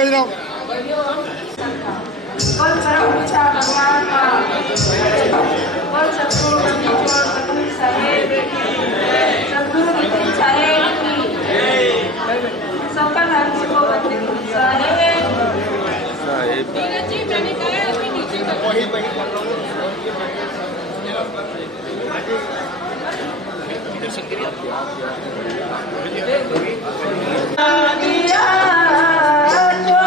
दिया जनाब।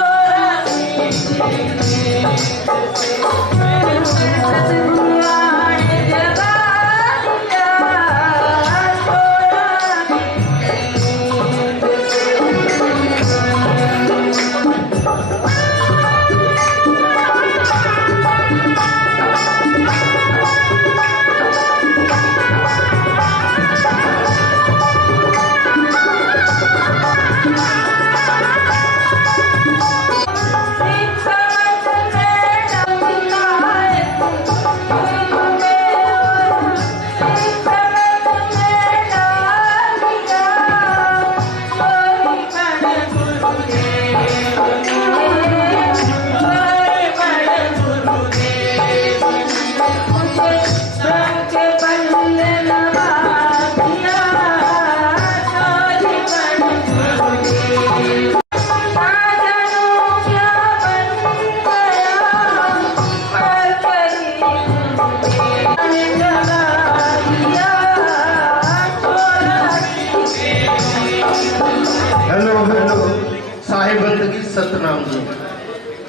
सतनाम जी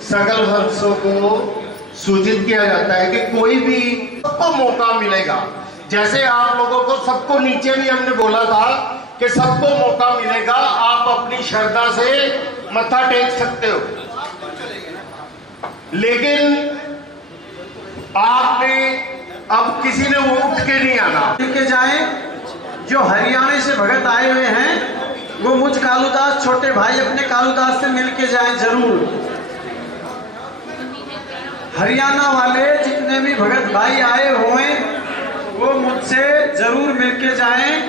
सकल हंसों को सूचित किया जाता है कि कोई भी सबको मौका मिलेगा। जैसे आप लोगों को सबको नीचे भी हमने बोला था कि सबको मौका मिलेगा, आप अपनी श्रद्धा से मत्था टेक सकते हो, लेकिन आपने अब किसी ने वो उठ के नहीं आना। के जाए जो हरियाणा से भगत आए हुए हैं वो मुझ कालूदास छोटे भाई अपने कालूदास से मिलके जाएं जरूर। हरियाणा वाले जितने भी भगत भाई आए हुए वो मुझसे जरूर मिलके जाएं।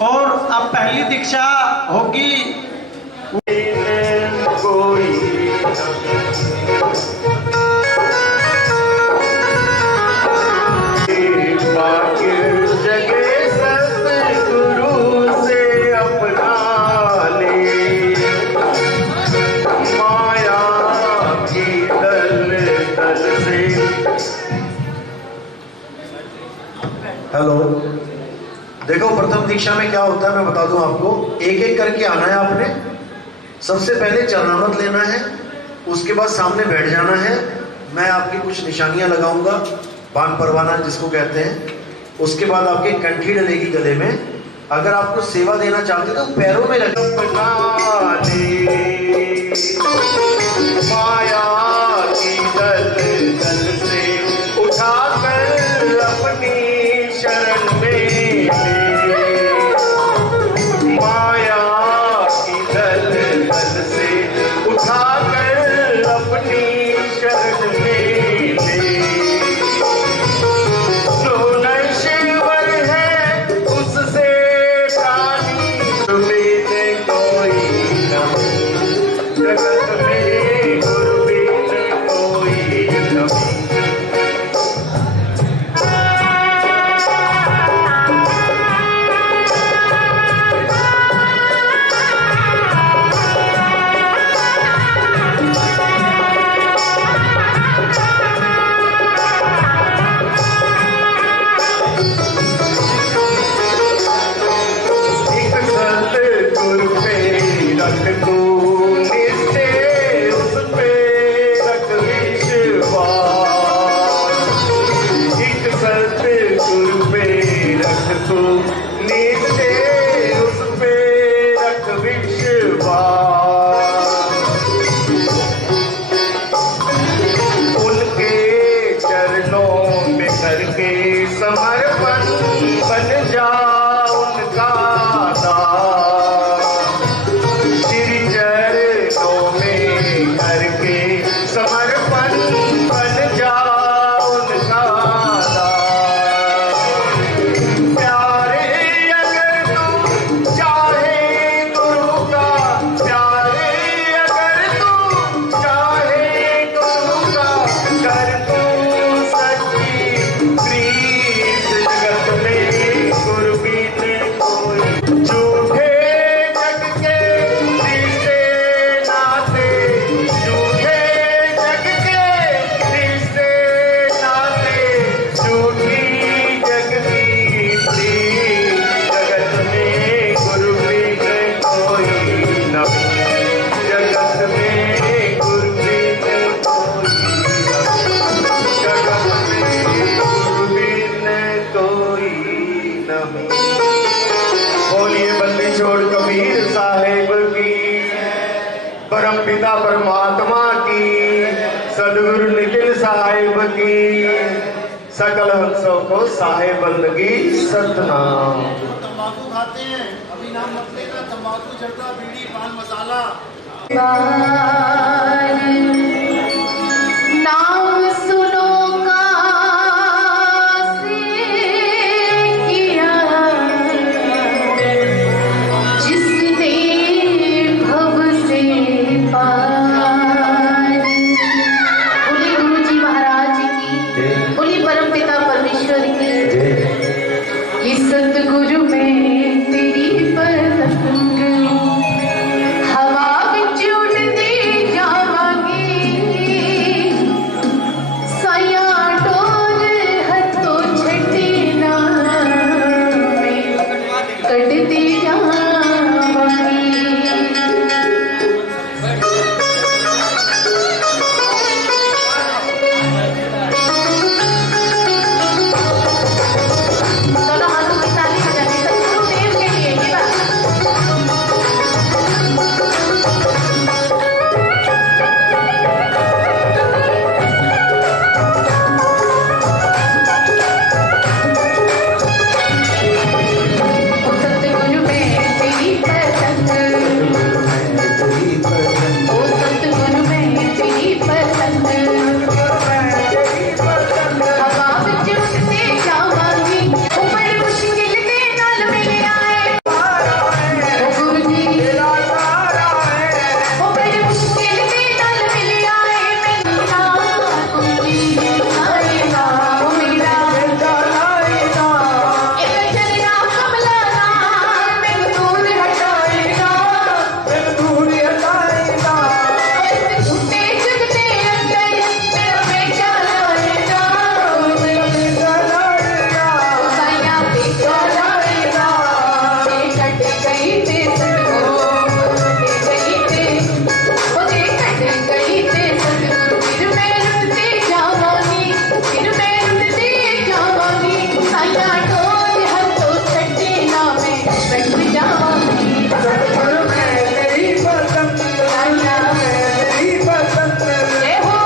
और अब पहली दीक्षा होगी। हेलो, देखो प्रथम दीक्षा में क्या होता है मैं बता दूं आपको। एक एक करके आना है आपने। सबसे पहले चरणामृत लेना है, उसके बाद सामने बैठ जाना है। मैं आपकी कुछ निशानियां लगाऊंगा, बाण परवाना जिसको कहते हैं। उसके बाद आपकी कंठी डलेगी गले में। अगर आपको सेवा देना चाहते तो पैरों में लगा माया की दल दल से उठाकर अपनी शरण में माया की दल दल से उठाकर अपनी शरण में जो नश्वर है उससे प्राणी में कोई न जगत में गुरु सकल हंसों को साहेब बंदगी सतनाम। तंबाकू खाते हैं, अभी नाम मत लेना, तंबाकू जर्दा बीड़ी पान मसाला। नाम सुनो कासे किया जिसने भव से पार। बोले गुरु जी महाराज की, बोले परम पिता परमेश्वर की, ये सतगुरु में तेरी पतंग हवा विच उड़दी जावांगी। साया डोर हथों छड्डी ना मैं कटदी जावांगी। दोनों हाथों की ताली बजाते सतगुरु देव के लिए ये बात। ओ सतगुरु में तेरी पतंग, ओ सतगुरु में तेरी पतंग हवा विच उड़दी जावांगी। ओ बड़ी मुश्किल दे नाल मिले आए ओ गुरु जी, ओ बड़ी मुश्किल दे नाल मिले आए। मेरा कुंजी आएगा ओ मेरा एक चलना कमला नाम मैं दूर हटाएगा। इस झूठे जुग के अंदर मेरा बेटा लाएगा। साया बेटा लाएगा। ये कट गई ते सतगुरु गई ते, ओ जे कट गई ते सतगुरु फिर मैं लुटती जावांगी, फिर मैं लुटती जावांगी। साया डोर हथों छड्डी ना मैं बैठ जावांगी। सतगुरु में तेरी पतंग, साया में तेरी पतंग। जय हो,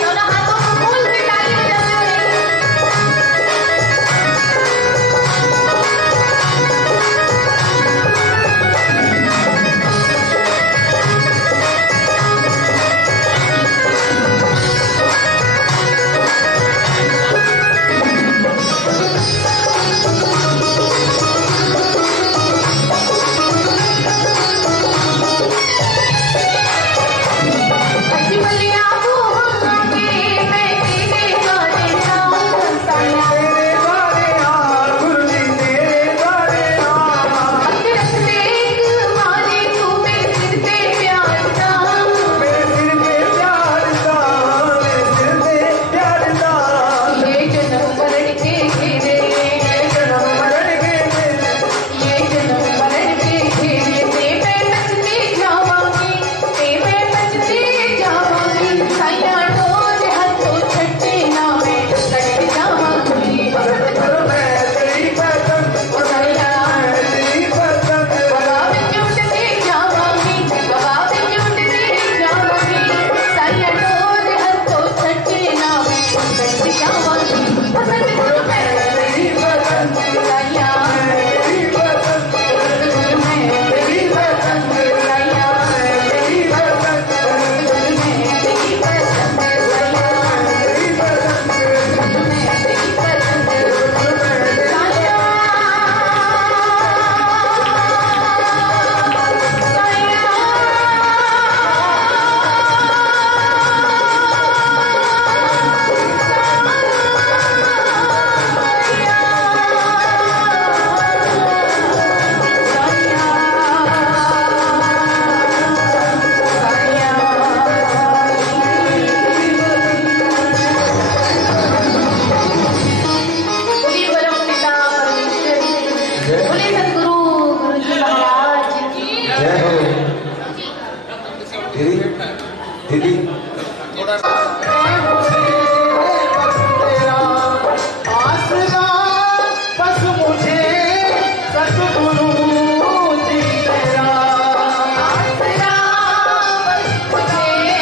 दोनों हाथों को फूल की ताली बजाते हुए। अजी बलिया को मांगे मैं तेरे गाने नाम साया। अखरत देख मारे तू मेरे सिर पे प्यार का। ये जन्म मरण के घेरे, ये जन्म मरण के घेरे ते मैं बचती जावांगी, ते मैं बचती जावांगी। साया डोर हथों छड्डी ना मैं कट जावांगी। सतगुरु में तेरी पतंग, साया हवा विच उड़दी जावांगी, हवा विच उड़दी जावांगी। साया डोर हथों छड्डी ना मैं कट जावांगी। सतगुरु में तेरी पतंग, साया सतगुरु में तेरी पतंग, साया सतगुरु में तेरी पतंग, बोले परम पिता परमेश्वर की, बोले सतगुरु गुरु जी महाराज की। जय हो दीदी। आसरा बस मुझे सतगुरु जी तेरा। आसरा बस मुझे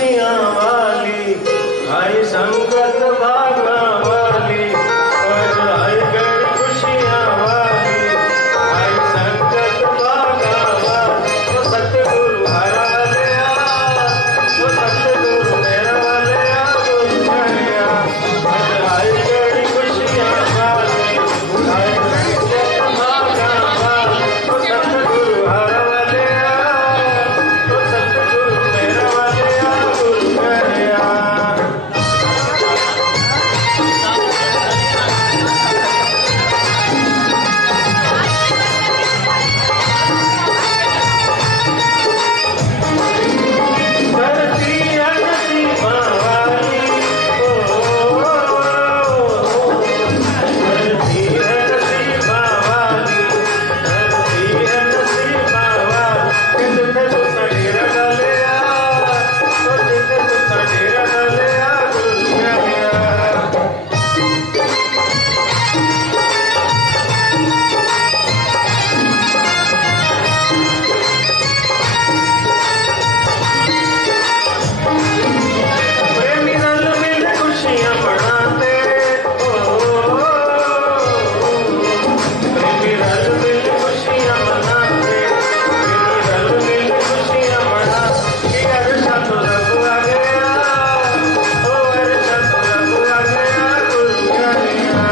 खुशियाँ वाली, आई संकट भागना वाली, और आई गई खुशियाँ वाली, आई संकट भागना वाली। वो सतगुरु हरा वाले आ, वो सतगुरु मेरा वाले आ, गुरु मेरा। आज आई गई खुशियाँ वाली, आई संकट भागना वाली, वो सतगुरु हरा वाले आ, वो सतगुरु मेरा वाले आ, गुरु मेरा। धरती अगती बावाली, धरती अगती बावाली, धरती अगती बावाली। जिंदे तू सड़ीरा डाले आ, जिंदे तू सड़ीरा डाले आ, गुरु मेरा। प्रेमी रल मिल खुशियाँ मनाते, प्रेमी रल मिल खुशियाँ मनाते, प्रेमी रल मिल खुशियाँ मनाते। कि अर्शा तो रब आ गया, ओ अर्शा तो रब आ गया, गुरु मेरा।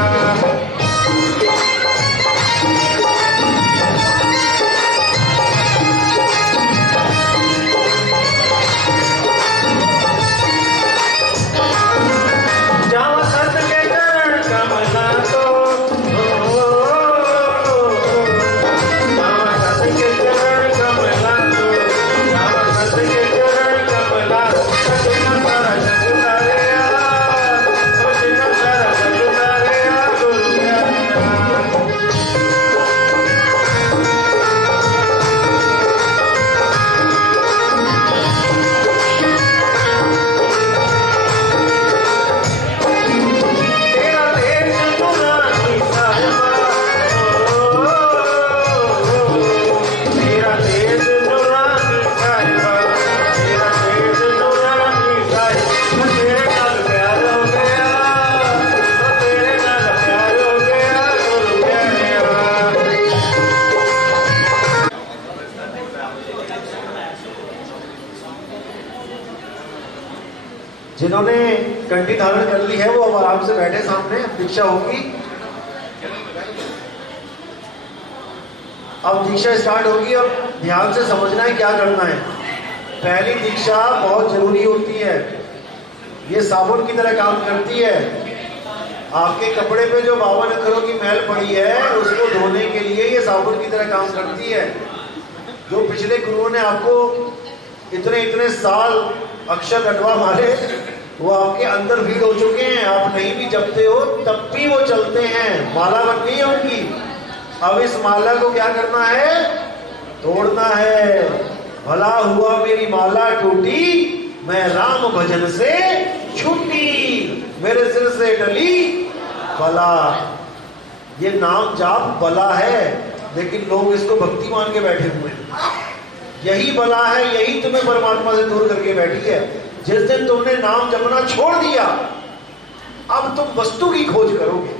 जावा संत के चरण कमला तो, जावा संत के चरण कमला तो, जावा संत के चरण कमला। जितना सारा जग तारे आ, जितना सारा जग तारे आ, गुरु मेरा। तेरा देश दुरानी साहिबा, तेरा देश दुरानी साहिबा, तेरा देश दुरानी साहिबा। तेरे नाल प्यार हो गया, तेरे नाल प्यार हो गया, गुरु मेरा। जिन्होंने कंठी धारण कर ली है वो अब आराम से बैठे सामने, दीक्षा होगी। अब दीक्षा स्टार्ट होगी। अब ध्यान से समझना है क्या करना है। पहली दीक्षा बहुत जरूरी होती है, ये साबुन की तरह काम करती है। आपके कपड़े पे जो 52 अक्षरों की मैल पड़ी है उसको धोने के लिए ये साबुन की तरह काम करती है। जो पिछले गुरुओं ने आपको इतने इतने साल अक्षर कटवा मारे, वो आपके अंदर फीड हो चुके हैं। आप नहीं भी जपते हो तब भी वो चलते हैं, माला बन गई है उनकी। अब इस माला को क्या करना है? तोड़ना है। भला हुआ मेरी माला टूटी, मैं राम भजन से छूटी, मेरे सिर से टली बला। ये नाम जाप बला है, लेकिन लोग इसको भक्ति मान के बैठे हुए हैं। यही बला है, यही तुम्हें परमात्मा से दूर करके बैठी है। जिस दिन तुमने नाम जपना छोड़ दिया, अब तुम वस्तु की खोज करोगे।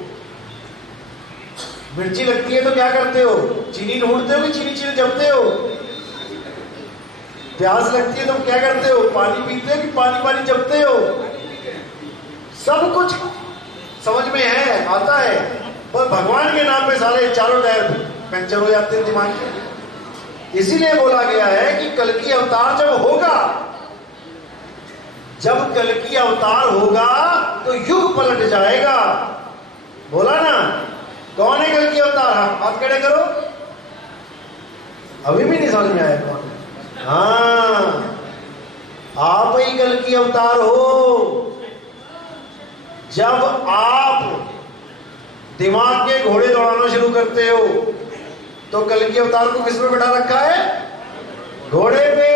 मिर्ची लगती है तो क्या करते हो? चीनी ढूंढते हो कि चीनी चीनी जपते हो? प्यास लगती है तो क्या करते हो? पानी पीते हो कि पानी पानी जपते हो? सब कुछ समझ में है, आता है, पर भगवान के नाम पे सारे चारों टायर पंचर हो जाते हैं दिमाग के। इसीलिए बोला गया है कि कल की अवतार जब होगा, जब कल की अवतार होगा तो युग पलट जाएगा। बोला ना? कौन है कल की अवतार? हाथ खड़े करो। अभी भी नहीं समझ में आया कौन? हाँ, आप ही कल की अवतार हो। जब आप दिमाग के घोड़े दौड़ाना शुरू करते हो तो कल की अवतार को किस पे बैठा रखा है? घोड़े पे।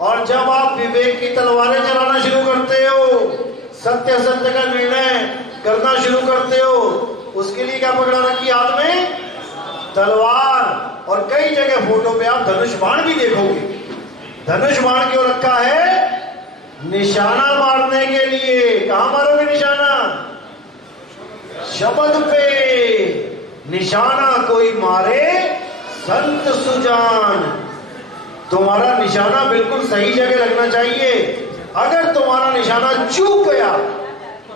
और जब आप विवेक की तलवारें चलाना शुरू करते हो, सत्य असत्य का निर्णय करना शुरू करते हो, उसके लिए क्या पकड़ा रखी हाथ में? तलवार। और कई जगह फोटो पे आप धनुष बाण भी देखोगे। धनुष बाण क्यों रखा है? निशाना मारने के लिए। कहां मारोगे निशाना? शब्द पे। निशाना कोई मारे संत सुजान। तुम्हारा निशाना बिल्कुल सही जगह लगना चाहिए। अगर तुम्हारा निशाना चूक गया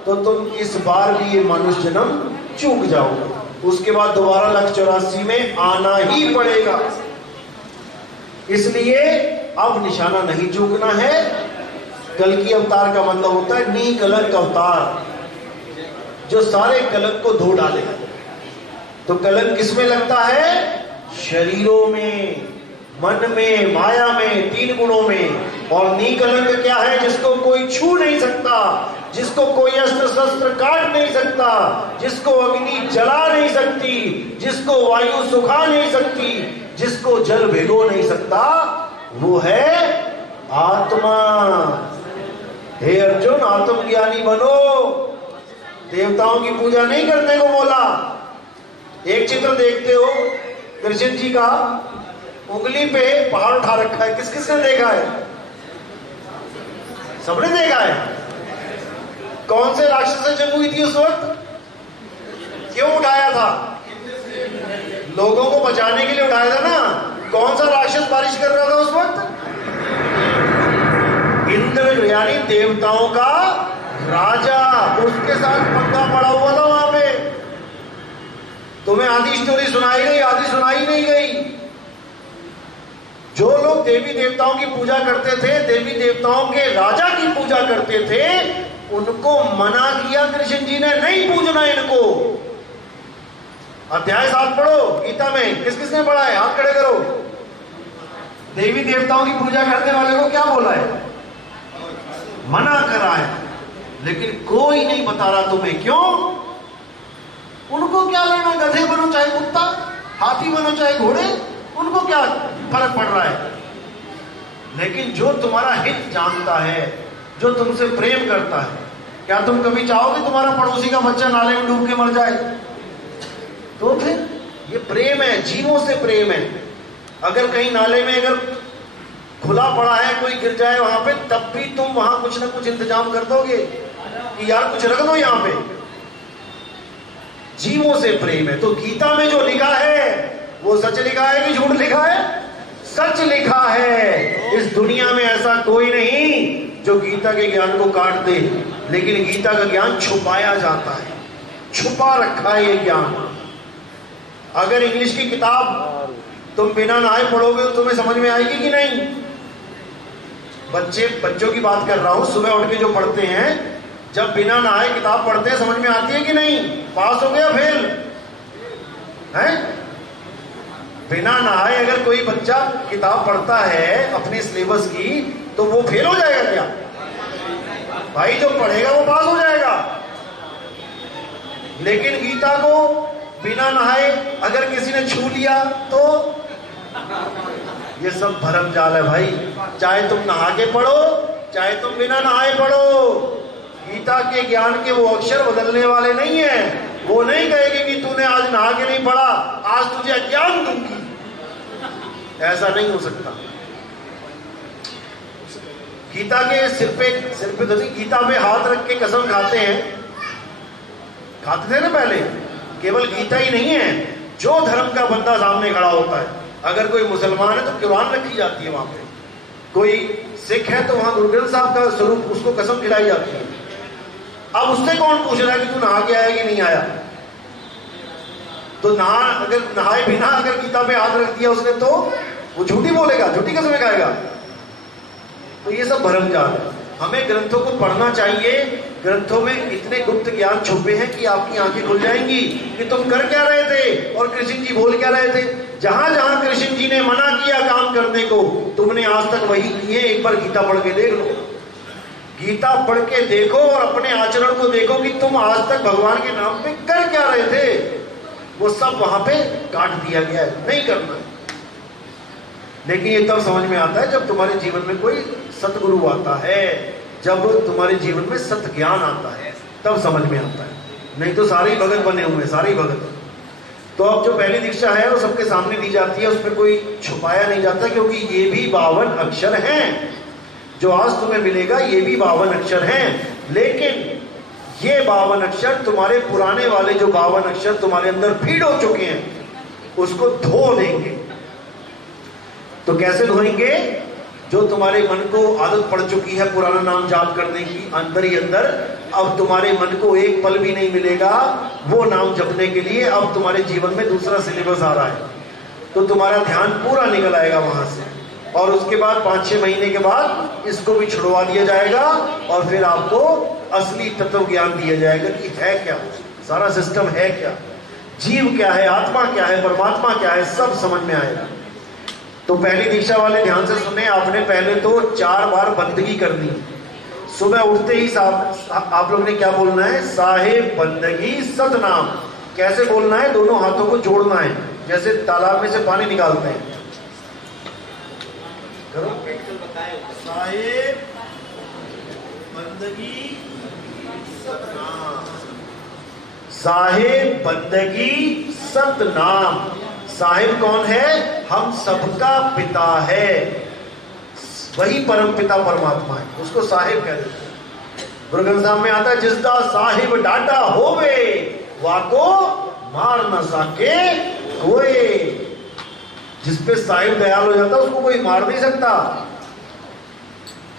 तो तुम इस बार भी ये मनुष्य जन्म चूक जाओगे। उसके बाद दोबारा 184 में आना ही पड़ेगा। इसलिए अब निशाना नहीं चूकना है। कल की अवतार का मतलब होता है नी कलंक अवतार, जो सारे कलंक को धो डालेगा। तो कलंक किसमें लगता है? शरीरों में, मन में, माया में, 3 गुणों में। और नी कलंक क्या है? जिसको कोई छू नहीं सकता, जिसको कोई अस्त्र शस्त्र काट नहीं सकता, जिसको अग्नि जला नहीं सकती, जिसको वायु सुखा नहीं सकती, जिसको जल भिगो नहीं सकता, वो है आत्मा। हे अर्जुन, आत्मज्ञानी बनो। देवताओं की पूजा नहीं करने को बोला। एक चित्र देखते हो कृष्ण जी का, उंगली पे पहाड़ उठा रखा है। किस किस ने देखा है? सबने देखा है। कौन से राक्षस से जंग हुई थी उस वक्त? क्यों उठाया था? लोगों को बचाने के लिए उठाया था ना। कौन सा राक्षस बारिश कर रहा था उस वक्त? इंद्र, यानी देवताओं का राजा। उसके साथ पंगा पड़ा हुआ था वहां पे। तुम्हें आधी स्टोरी सुनाई गई, आधी सुनाई नहीं गई। जो लोग देवी देवताओं की पूजा करते थे, देवी देवताओं के राजा की पूजा करते थे, उनको मना किया कृष्ण जी ने, नहीं पूजना इनको। अध्याय 7 पढ़ो गीता में। किस किसने पढ़ा है? हाथ खड़े करो। देवी देवताओं की पूजा करने वाले को क्या बोला है? मना करा है। लेकिन कोई नहीं बता रहा तुम्हें। क्यों? उनको क्या लेना? गधे बनो चाहे कुत्ता, हाथी बनो चाहे घोड़े, उनको क्या फर्क पड़ रहा है? लेकिन जो तुम्हारा हित जानता है, जो तुमसे प्रेम करता है, क्या तुम कभी चाहोगे तुम्हारा पड़ोसी का बच्चा नाले में डूब के मर जाए? तो फिर ये प्रेम है, जीवों से प्रेम है। अगर कहीं नाले में अगर खुला पड़ा है, कोई गिर जाए वहां पे, तब भी तुम वहां कुछ ना कुछ इंतजाम कर दोगे कि यार कुछ रख दो यहां पे। जीवों से प्रेम है। तो गीता में जो लिखा है वो सच लिखा है कि झूठ लिखा है? सच लिखा है। इस दुनिया में ऐसा कोई नहीं जो गीता के ज्ञान को काट दे। लेकिन गीता का ज्ञान छुपाया जाता है, छुपा रखा है ये ज्ञान। अगर इंग्लिश की किताब तुम बिना नहाए पढ़ोगे तो तुम्हें समझ में आएगी कि नहीं? बच्चों की बात कर रहा हूं, सुबह उठ के जो पढ़ते हैं, जब बिना नहाए किताब पढ़ते हैं, समझ में आती है कि नहीं? पास हो गया फेल है? बिना नहाए अगर कोई बच्चा किताब पढ़ता है अपने सिलेबस की, तो वो फेल हो जाएगा क्या? भाई जो पढ़ेगा वो पास हो जाएगा। लेकिन गीता को बिना नहाए अगर किसी ने छू लिया तो ये सब भरम जाल है भाई। चाहे तुम नहा के पढ़ो, चाहे तुम बिना नहाए पढ़ो, गीता के ज्ञान के वो अक्षर बदलने वाले नहीं है। वो नहीं कहेगी कि तूने आज नहा के नहीं पढ़ा, आज तुझे अज्ञान दूंगी। ऐसा नहीं हो सकता। गीता के सिर पे तो नहीं, गीता पे हाथ रख के कसम खाते हैं, खाते थे ना पहले। केवल गीता ही नहीं है, जो धर्म का बंदा सामने खड़ा होता है, अगर कोई मुसलमान है तो कुरान रखी जाती है वहां पे, कोई सिख है तो वहां गुरु ग्रंथ साहब का स्वरूप, उसको कसम खिलाई जाती है। अब उससे कौन पूछ रहा है कि तू नहा के आया कि नहीं आया? तो अगर नहाए बिना अगर गीता पे हाथ रख दिया उसने तो वो झूठी बोलेगा, झूठी कसमें खाएगा। तो ये सब भरमजाल है। हमें ग्रंथों को पढ़ना चाहिए। ग्रंथों में इतने गुप्त ज्ञान छुपे हैं कि आपकी आंखें खुल जाएंगी कि तुम कर क्या रहे थे और कृष्ण जी बोल क्या रहे थे। जहां जहां कृष्ण जी ने मना किया काम करने को, तुमने आज तक वही किए। एक बार गीता पढ़ के देख लो, गीता पढ़ के देखो और अपने आचरण को देखो कि तुम आज तक भगवान के नाम पे कर क्या रहे थे। वो सब वहां पे काट दिया गया है, नहीं करना है। लेकिन ये तब समझ में आता है जब तुम्हारे जीवन में कोई सतगुरु आता है, जब तुम्हारे जीवन में सत ज्ञान आता है, तब समझ में आता है। नहीं तो सारे ही भगत बने हुए, सारे ही भगत। तो अब जो पहली दीक्षा है वो सबके सामने दी जाती है, उसमें कोई छुपाया नहीं जाता, क्योंकि ये भी 52 अक्षर हैं जो आज तुम्हें मिलेगा ये भी 52 अक्षर हैं, लेकिन ये 52 अक्षर तुम्हारे पुराने वाले जो 52 अक्षर तुम्हारे अंदर फीड हो चुके हैं उसको धो देंगे। तो कैसे धोएंगे? जो तुम्हारे मन को आदत पड़ चुकी है पुराना नाम जाप करने की अंदर ही अंदर, अब तुम्हारे मन को एक पल भी नहीं मिलेगा वो नाम जपने के लिए। अब तुम्हारे जीवन में दूसरा सिलेबस आ रहा है, तो तुम्हारा ध्यान पूरा निकल आएगा वहां से, और उसके बाद 5-6 महीने के बाद इसको भी छुड़वा दिया जाएगा और फिर आपको असली तत्व ज्ञान दिया जाएगा कि है क्या, सारा सिस्टम है क्या, जीव क्या है, आत्मा क्या है, परमात्मा क्या है, सब समझ में आएगा। तो पहली दीक्षा वाले ध्यान से सुने, आपने पहले तो 4 बार बंदगी करनी। सुबह उठते ही आप लोग ने क्या बोलना है? साहेब बंदगी सतनाम। कैसे बोलना है? दोनों हाथों को जोड़ना है, जैसे तालाब में से पानी निकालते हैं। साहेब बंदगी सतनाम। साहेब बंदगी सतनाम। साहिब कौन है? हम सबका पिता है, वही परम पिता परमात्मा है, उसको साहिब कहते हैं। गुरु ग्रंथ साहब में आता है जिसदा साहिब डाटा होवे वाको मार न सके कोई। जिसपे साहिब दयाल हो जाता उसको कोई मार नहीं सकता।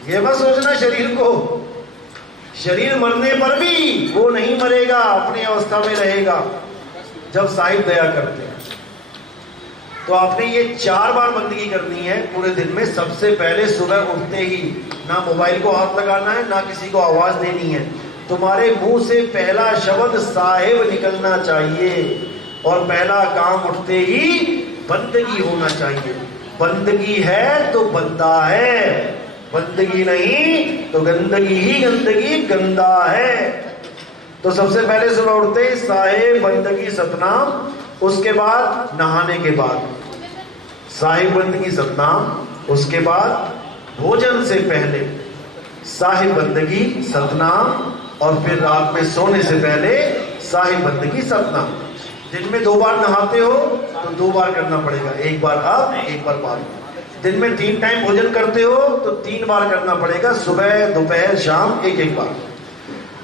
ये मत सोचना शरीर को, शरीर मरने पर भी वो नहीं मरेगा, अपनी अवस्था में रहेगा जब साहिब दया करते हैं। तो आपने ये 4 बार बंदगी करनी है पूरे दिन में। सबसे पहले सुबह उठते ही ना मोबाइल को हाथ लगाना है, ना किसी को आवाज देनी है। तुम्हारे मुंह से पहला शब्द साहिब निकलना चाहिए, और पहला काम उठते ही बंदगी होना चाहिए। बंदगी है तो बंदा है, बंदगी नहीं तो गंदगी ही गंदगी, गंदा है। तो सबसे पहले सुबह उठते ही साहिब बंदगी सतनाम, उसके बाद नहाने के बाद साहिब बंदगी सतनाम, उसके बाद भोजन से पहले साहिब बंदगी सतनाम, और फिर रात में सोने से पहले साहिब बंदगी सतनाम। दिन में 2 बार नहाते हो तो 2 बार करना पड़ेगा, 1 बार अब 1 बार बाद। दिन में 3 टाइम भोजन करते हो तो 3 बार करना पड़ेगा, सुबह दोपहर शाम 1-1 बार।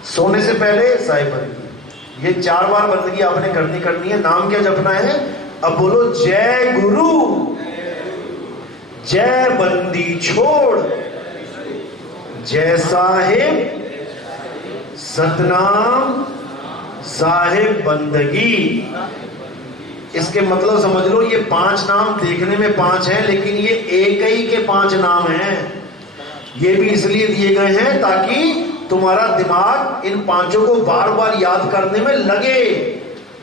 सोने से पहले साहिब बंदगी। ये 4 बार बंदगी आपने करनी है। नाम क्या जपना है? अब बोलो जय गुरु, जय बंदी छोड़, जय साहिब सतनाम, साहिब बंदगी। इसके मतलब समझ लो, ये 5 नाम देखने में 5 हैं, लेकिन ये एक ही के 5 नाम हैं। ये भी इसलिए दिए गए हैं ताकि तुम्हारा दिमाग इन 5 को बार बार याद करने में लगे।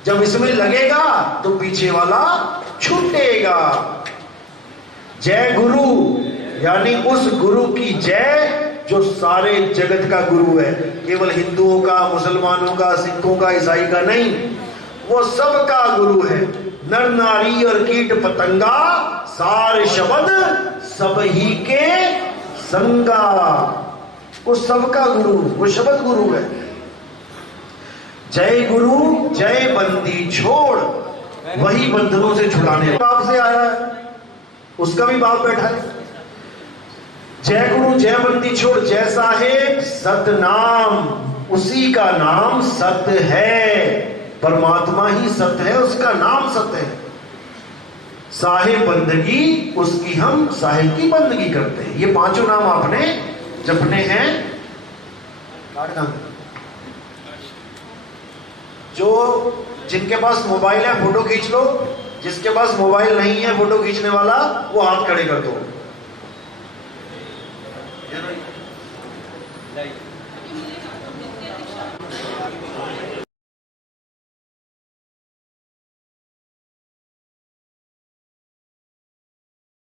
जब इसमें लगेगा तो पीछे वाला छूटेगा। जय गुरु यानी उस गुरु की जय जो सारे जगत का गुरु है, केवल हिंदुओं का, मुसलमानों का, सिखों का, ईसाई का नहीं, वो सबका गुरु है। नर नारी और कीट पतंगा सारे शब्द सब ही के संगा। वो सबका गुरु, वो शब्द गुरु है। जय गुरु जय बंदी छोड़, वही बंधनों से छुड़ाने। बाप से आया है, उसका भी बाप बैठा है। जय गुरु जय बंदी छोड़, जय साहेब सतनाम, उसी का नाम सत्य है। परमात्मा ही सत्य है, उसका नाम सत्य है। साहेब बंदगी, उसकी हम साहेब की बंदगी करते हैं। ये 5 नाम आपने जपने हैं। जो जिनके पास मोबाइल है फोटो खींच लो, जिसके पास मोबाइल नहीं है फोटो खींचने वाला वो हाथ खड़े कर दो।